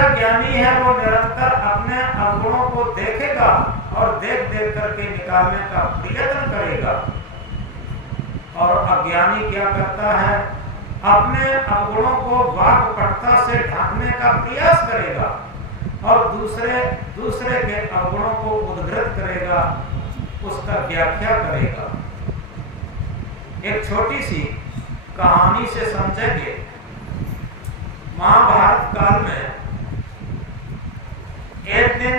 सच्चा ज्ञानी है वो निरंतर अपने अवगुणों को देखेगा और देख देख करके निकालने का प्रयत्न करेगा। और अज्ञानी क्या करता है, अपने अवगुणों को वाक्पटुता से ढकने का प्रयास करेगा और दूसरे के अवगुणों को उद्धृत करेगा, उसका व्याख्या करेगा। एक छोटी सी कहानी से समझेंगे। महाभारत काल में एक दिन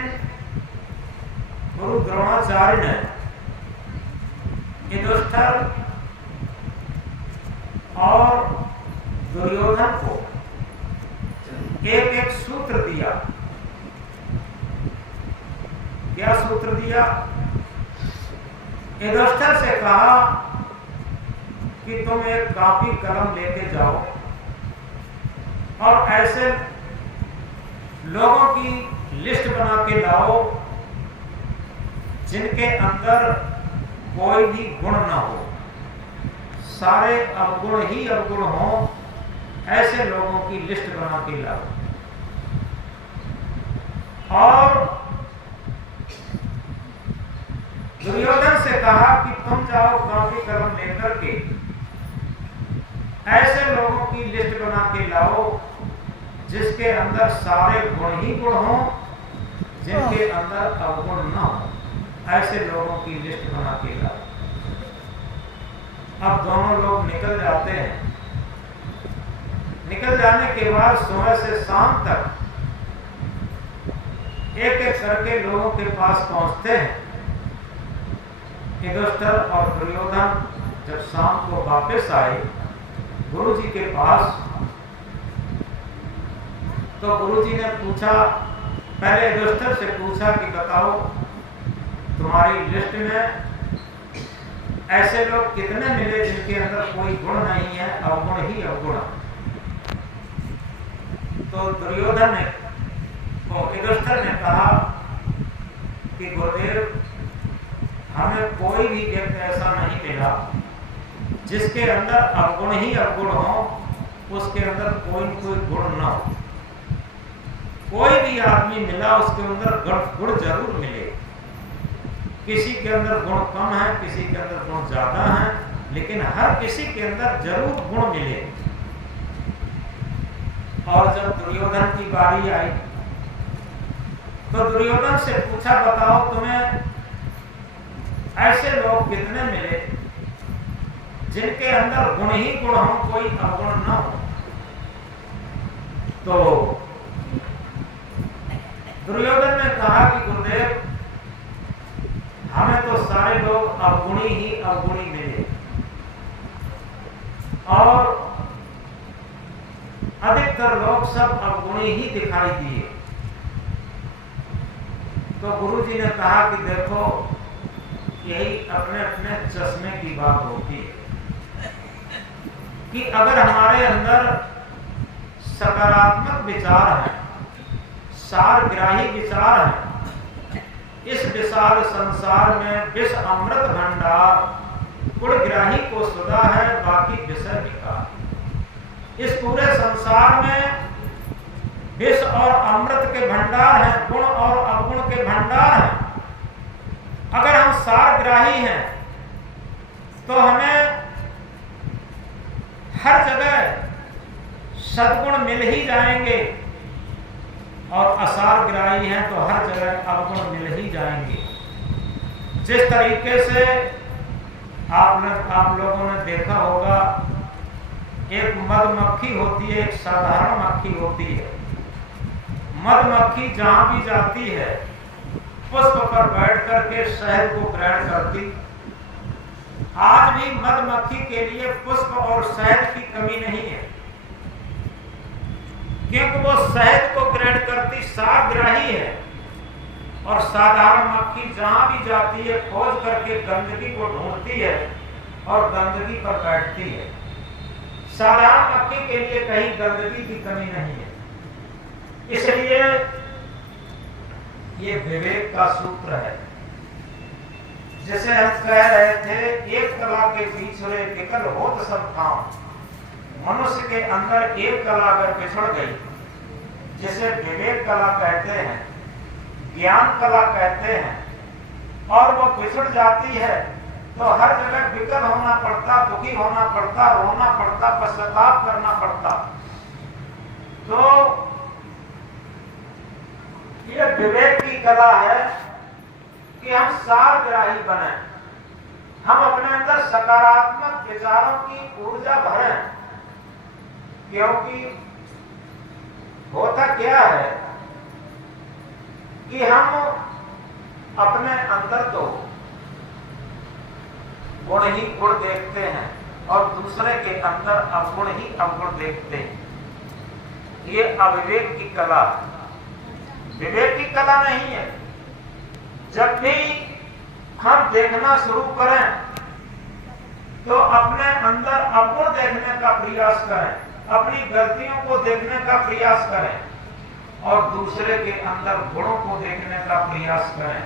गुरु द्रोणाचार्य ने युधिष्ठिर और दुर्योधन को एक एक सूत्र दिया। क्या सूत्र दिया? युधिष्ठिर से कहा कि तुम एक कॉपी कलम लेके जाओ और ऐसे लोगों की लिस्ट बना के लाओ जिनके अंदर कोई भी गुण ना हो, सारे अवगुण ही अवगुण हो, ऐसे लोगों की लिस्ट बना के लाओ। और दुर्योधन से कहा कि तुम जाओ कॉपी कलम लेकर के ऐसे लोगों की लिस्ट बना के लाओ जिसके अंदर सारे गुण ही गुण हो, जिनके अंदर अवगुण न हो, ऐसे लोगों की लिस्ट बना के लाओ। अब दोनों लोग निकल जाते हैं। निकल जाने के बाद सुबह से शाम तक एक एक करके लोगों के पास पहुंचते हैं। युधिष्ठिर और दुर्योधन जब शाम को वापस आए गुरु जी के पास, तो गुरु जी ने पूछा, पहले युधिष्ठिर से पूछा कि बताओ तुम्हारी लिस्ट में ऐसे लोग कितने मिले जिनके अंदर कोई गुण नहीं है, अवगुण ही अवगुण। तो दुर्योधन ने युधिष्ठिर ने कहा कि गुरुदेव हमें कोई भी व्यक्ति ऐसा नहीं मिला जिसके अंदर अवगुण ही अवगुण हो, उसके अंदर कोई गुण न हो। कोई भी आदमी मिला उसके अंदर गुण जरूर मिले। किसी के अंदर गुण कम है, किसी के अंदर गुण ज्यादा है, लेकिन हर किसी के अंदर जरूर गुण मिले। और जब दुर्योधन की बारी आई तो दुर्योधन से पूछा, बताओ तुम्हें ऐसे लोग कितने मिले जिनके अंदर गुण ही गुण हो, कोई अवगुण न हो। तो दुर्योधन ने कहा कि गुरुदेव हमें तो सारे लोग अवगुणी ही अवगुणी मिले और अधिकतर लोग सब अवगुणी ही दिखाई दिए। तो गुरु जी ने कहा कि देखो यही अपने अपने चश्मे की बात होती है कि अगर हमारे अंदर सकारात्मक विचार है, सारग्राही विचार है, इस विशाल संसार में विष अमृत भंडार, गुणग्राही को सुधा है, बाकी विषय विकार। इस पूरे संसार में विष और अमृत के भंडार हैं, गुण और अवगुण के भंडार हैं। अगर हम सारग्राही हैं तो हमें हर जगह सद्गुण मिल ही जाएंगे और असारग्राही हैं तो हर जगह अवगुण मिल ही जाएंगे। जिस तरीके से आप लोगों ने देखा होगा, एक मधुमक्खी होती है, एक साधारण मक्खी होती है। मधुमक्खी जहां भी जाती है पुष्प पर बैठ करके शहद को ग्रहण करती। आज भी मधुमक्खी के लिए पुष्प और शहद की कमी नहीं है, क्योंकि वो शहद को ग्रहण करती, सारग्राही है। और साधारण मक्खी जहां भी जाती है खोज करके गंदगी को ढूंढती है और गंदगी पर बैठती है। साधारण मक्खी के लिए कहीं गंदगी की कमी नहीं है। इसलिए ये विवेक का सूत्र है। जैसे हम कह रहे थे, एक कला के पीछे विकल होत सब काम। मनुष्य के अंदर एक कला अगर पिछड़ गई, जिसे विवेक कला कहते हैं, ज्ञान कला कहते हैं, और वो बिछड़ जाती है तो हर जगह विकल होना पड़ता, दुखी होना पड़ता, रोना पड़ता, पश्चाताप करना पड़ता। तो ये विवेक की कला है कि हम सारग्राही बने, हम अपने अंदर सकारात्मक विचारों की ऊर्जा भरें। क्योंकि होता क्या है कि हम अपने अंदर तो गुण ही गुण देखते हैं और दूसरे के अंदर अवगुण ही अवगुण देखते हैं। ये अविवेक की कला है, विवेक की कला नहीं है। जब भी हम देखना शुरू करें तो अपने अंदर अवगुण देखने का प्रयास करें, अपनी गलतियों को देखने का प्रयास करें और दूसरे के अंदर गुणों को देखने का प्रयास करें।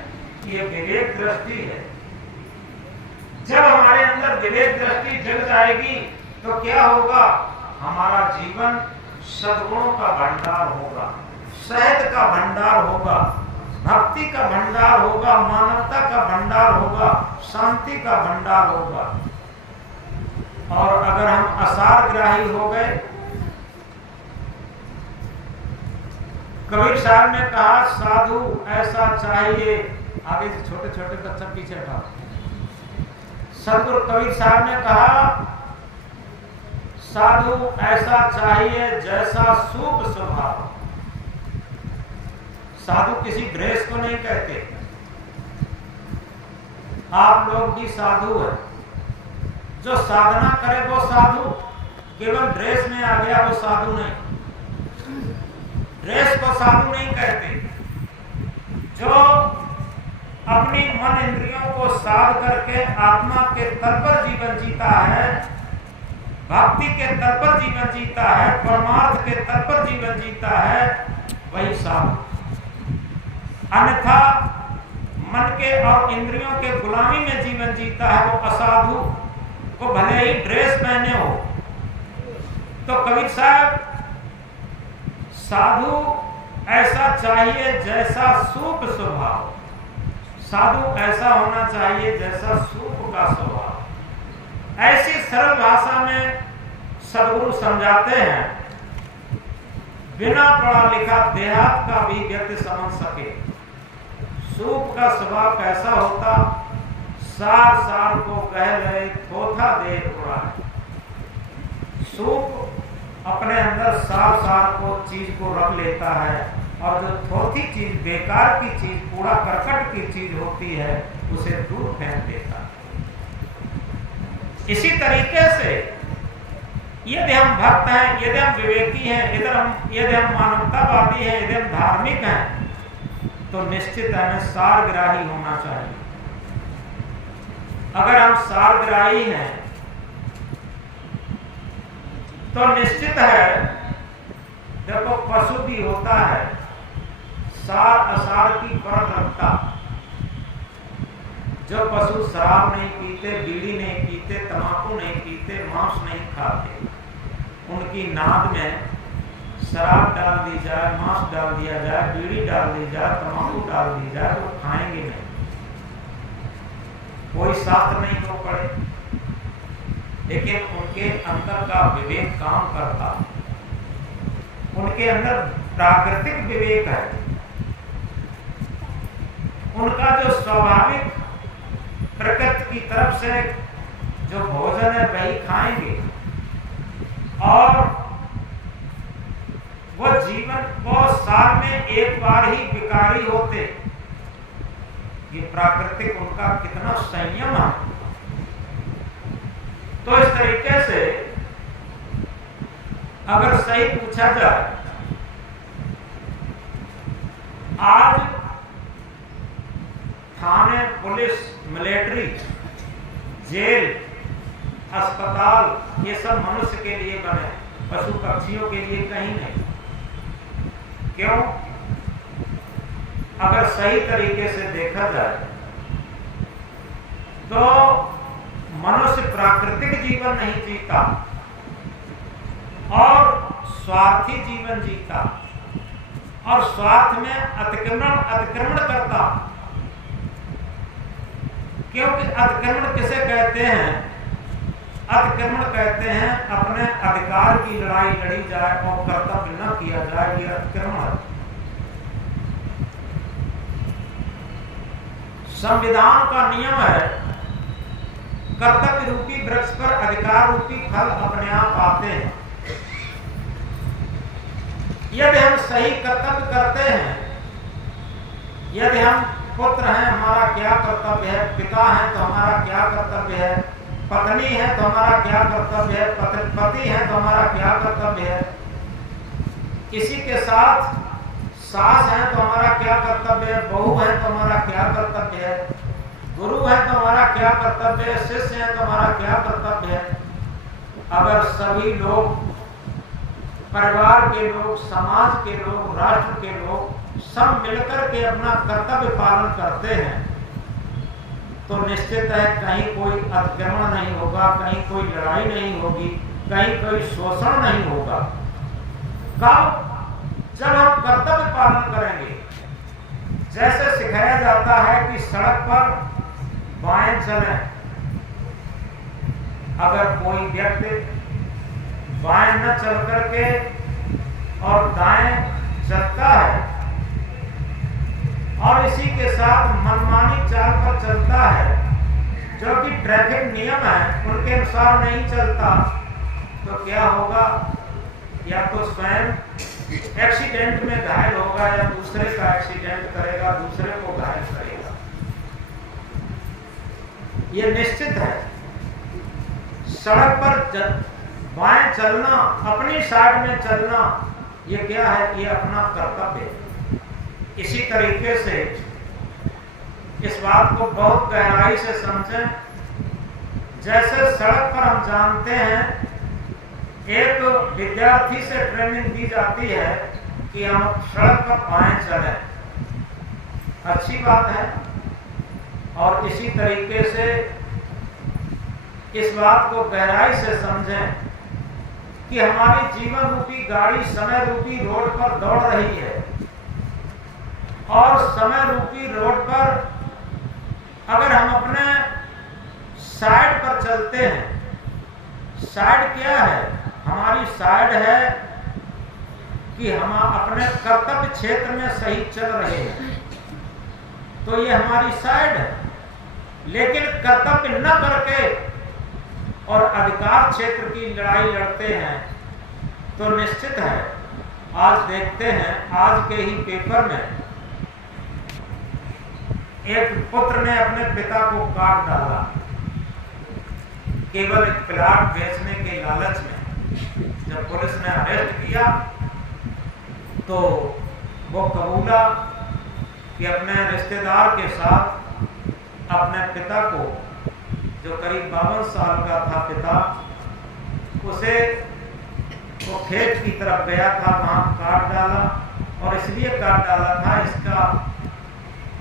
ये विवेक दृष्टि है। जब हमारे अंदर विवेक दृष्टि जग जाएगी तो क्या होगा? हमारा जीवन सद्गुणों का भंडार होगा, शहद का भंडार होगा, भक्ति का भंडार होगा, मानवता का भंडार होगा, शांति का भंडार होगा। और अगर हम असारग्राही हो गए, कबीर साहब ने कहा साधु ऐसा चाहिए, आगे छोटे छोटे बच्चा पीछे था। सदगुरु कबीर साहब ने कहा साधु ऐसा चाहिए जैसा सूप स्वभाव। साधु किसी ड्रेस को नहीं कहते। आप लोग भी साधु है। जो साधना करे वो साधु, केवल ड्रेस में आ गया वो साधु नहीं। ड्रेस को साधु नहीं कहते। जो अपनी मन इंद्रियों को साध करके आत्मा के तल पर जीवन जीता है, भक्ति के तल पर जीवन जीता है, परमार्थ के तल पर जीवन जीता है, वही साधु। अन्यथा मन के और इंद्रियों के गुलामी में जीवन जीता है वो असाधु। वो भले ही ड्रेस पहने हो। तो कबीर साहब साधु ऐसा चाहिए जैसा सूप स्वभाव। साधु ऐसा होना चाहिए जैसा सूप का स्वभाव। ऐसी सरल भाषा में सदगुरु समझाते हैं, बिना पढ़ा लिखा देहात का भी व्यक्ति समझ सके। सूप का स्वभाव कैसा होता? सार सार को कह रहे थोथा दे उड़ाए। सूप अपने अंदर सार सार को चीज को रख लेता है और जो थोथी चीज, बेकार की चीज, कूड़ा करकट की चीज होती है उसे दूर फेंक देता है। इसी तरीके से यदि हम भक्त हैं, यदि हम विवेकी हैं, यदि हम मानवतावादी हैं, यदि हम धार्मिक हैं, तो निश्चित हमें सारग्राही होना चाहिए। अगर हम सारग्राही हैं तो निश्चित है, देखो पशु भी होता है सार असार की परख रखता। जो पशु शराब नहीं पीते, बीड़ी नहीं पीते, तंबाकू नहीं पीते, मांस नहीं खाते, उनकी नाद में शराब डाल दी जाए, मांस डाल दिया जाए, बीड़ी डाल दी जाए, तंबाकू डाल दी जाए, वो खाएंगे नहीं। कोई शास्त्र नहीं को पढ़े, लेकिन उनके अंदर का विवेक काम करता। उनके अंदर प्राकृतिक विवेक है। उनका जो स्वाभाविक प्रकृति की तरफ से जो भोजन है वही खाएंगे और वो जीवन को साल में एक बार ही विकारी होते। ये प्राकृतिक उनका कितना संयम है। तो इस तरीके से अगर सही पूछा जाए, आज थाने, पुलिस, मिलिट्री, जेल, अस्पताल ये सब मनुष्य के लिए बने, पशु पक्षियों के लिए कहीं नहीं। क्यों? अगर सही तरीके से देखा जाए तो मनुष्य प्राकृतिक जीवन नहीं जीता और स्वार्थी जीवन जीता। और स्वार्थ में अतिक्रमण करता। क्योंकि अतिक्रमण किसे कहते हैं? अतिक्रमण कहते हैं अपने अधिकार की लड़ाई लड़ी जाए और कर्तव्य न किया जाए, ये अतिक्रमण है। संविधान का नियम है कर्तव्य रूपी वृक्ष पर अधिकार रूपी फल अपने आप आते हैं। यदि हम सही कर्तव्य करते हैं, यदि हम पुत्र हैं हमारा क्या कर्तव्य है, पिता हैं तो हमारा क्या कर्तव्य है, पत्नी है तो हमारा क्या कर्तव्य है, पति है तो हमारा क्या कर्तव्य है, इसी के साथ सास है तो हमारा क्या कर्तव्य है, बहू है तो हमारा क्या कर्तव्य है, गुरु है तो हमारा क्या कर्तव्य है, शिष्य है तो हमारा क्या कर्तव्य है। अगर सभी लोग, परिवार के लोग, समाज के लोग, राष्ट्र के लोग सब मिलकर के अपना कर्तव्य पालन करते हैं तो निश्चित है कहीं कोई अतिक्रमण नहीं होगा, कहीं कोई लड़ाई नहीं होगी, कहीं कोई शोषण नहीं होगा। कब? जब हम कर्तव्य पालन करेंगे। जैसे सिखाया जाता है कि सड़क पर बाएं चलें। अगर कोई व्यक्ति बाएं न चल करके और दाएं चलता है और इसी के साथ मनमानी चाल पर चलता है, जो कि ट्रैफिक नियम है उनके अनुसार नहीं चलता, तो क्या होगा? या तो स्वयं एक्सीडेंट में घायल होगा या दूसरे का एक्सीडेंट करेगा, दूसरे को घायल करेगा। ये निश्चित है। सड़क पर बाएं चलना, अपनी साइड में चलना, ये क्या है? ये अपना कर्तव्य है। इसी तरीके से इस बात को बहुत गहराई से समझें। जैसे सड़क पर हम जानते हैं एक विद्यार्थी से ट्रेनिंग दी जाती है कि हम सड़क पर बाएं चलें, अच्छी बात है। और इसी तरीके से इस बात को गहराई से समझें कि हमारी जीवन रूपी गाड़ी समय रूपी रोड पर दौड़ रही है और समय रूपी रोड पर अगर हम अपने साइड पर चलते हैं, साइड क्या है? हमारी साइड है कि हम अपने कर्तव्य क्षेत्र में सही चल रहे हैं, तो ये हमारी साइड है। लेकिन कर्तव्य न करके और अधिकार क्षेत्र की लड़ाई लड़ते हैं तो निश्चित है, आज देखते हैं आज के ही पेपर में एक पुत्र ने अपने पिता को काट डाला केवल एक प्लाट बेचने के लालच में। जब पुलिस ने अरेस्ट किया तो वो कबूला कि अपने रिश्तेदार के साथ अपने पिता को, जो करीब 52 साल का था पिता, उसे वो खेत की तरफ गया था, वहां काट डाला। और इसलिए काट डाला था, इसका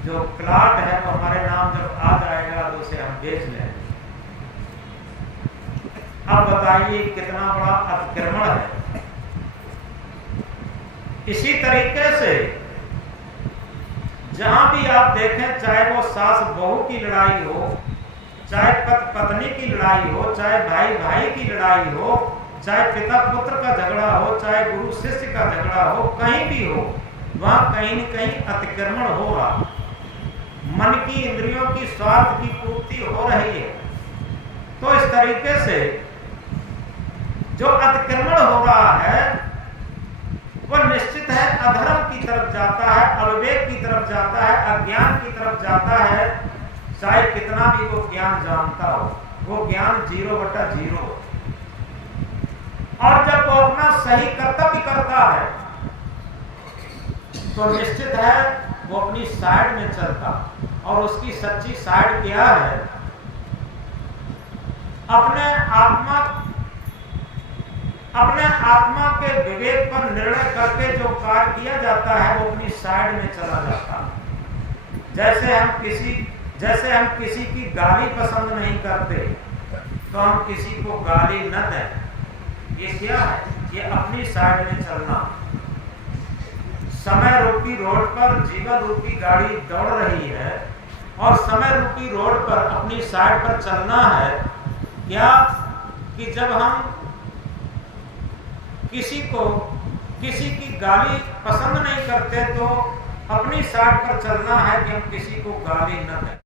जो प्लाट है वो हमारे नाम जब आ जाएगा तो उसे हम बेच लें। अब बताइए कितना बड़ा अतिक्रमण है। इसी तरीके से जहां भी आप देखें, चाहे वो सास बहू की लड़ाई हो, चाहे पत्नी की लड़ाई हो, चाहे भाई भाई की लड़ाई हो, चाहे पिता पुत्र का झगड़ा हो, चाहे गुरु शिष्य का झगड़ा हो, कहीं भी हो, वहां कहीं न कहीं अतिक्रमण होगा। मन की इंद्रियों की स्वार्थ की पूर्ति हो रही है। तो इस तरीके से जो अतिक्रमण हो रहा है वह निश्चित है अधर्म की तरफ जाता है, अविवेक की तरफ जाता है, अज्ञान की तरफ जाता है। चाहे कितना भी वो ज्ञान जानता हो, वो ज्ञान 0/0। और जब वो अपना सही कर्तव्य करता है तो निश्चित है वो अपनी साइड में चलता। और उसकी सच्ची साइड क्या है? अपने आत्मा के विवेक पर निर्णय करके जो कार्य किया जाता है वो अपनी साइड में चला जाता है। जैसे हम किसी की गाली पसंद नहीं करते तो हम किसी को गाली न दें। ये क्या है? ये अपनी साइड में चलना। समय रूपी रोड पर जीवन रूपी गाड़ी दौड़ रही है और समय रूपी रोड पर अपनी साइड पर चलना है। क्या कि जब हम किसी की गाली पसंद नहीं करते तो अपनी साइड पर चलना है कि हम किसी को गाली न दें।